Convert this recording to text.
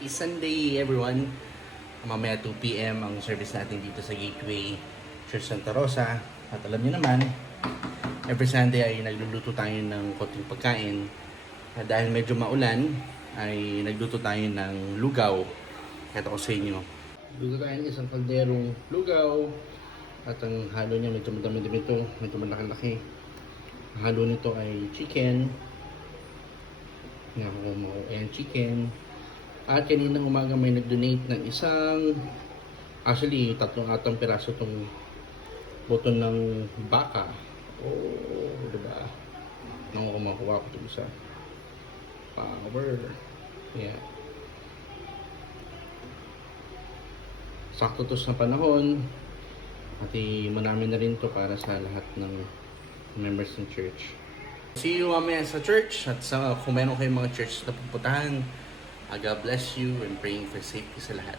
Happy Sunday everyone! Mamaya 2 p.m. ang service natin dito sa Gateway Church Santa Rosa. At alam niyo naman, every Sunday ay nagluluto tayo ng konting pagkain. At dahil medyo maulan, ay nagluto tayo ng lugaw. Kaya ko sa inyo. Luto tayo ng isang kalderong lugaw. At ang halo niya medyo madami-dami ito, medyo malaki-laki. Ang halo nito ay chicken. Ayan, chicken. At kaninang umaga may nag-donate ng tatlong piraso itong buto ng baka. Oh, diba? Nang kumakuha ko ito isa. Power. Yeah. Sakto to sa panahon. At marami na rin to para sa lahat ng members ng church. See you mamaya sa church. At kung meron kayong mga church na pupuntahan, God bless you and praying for safety sa lahat.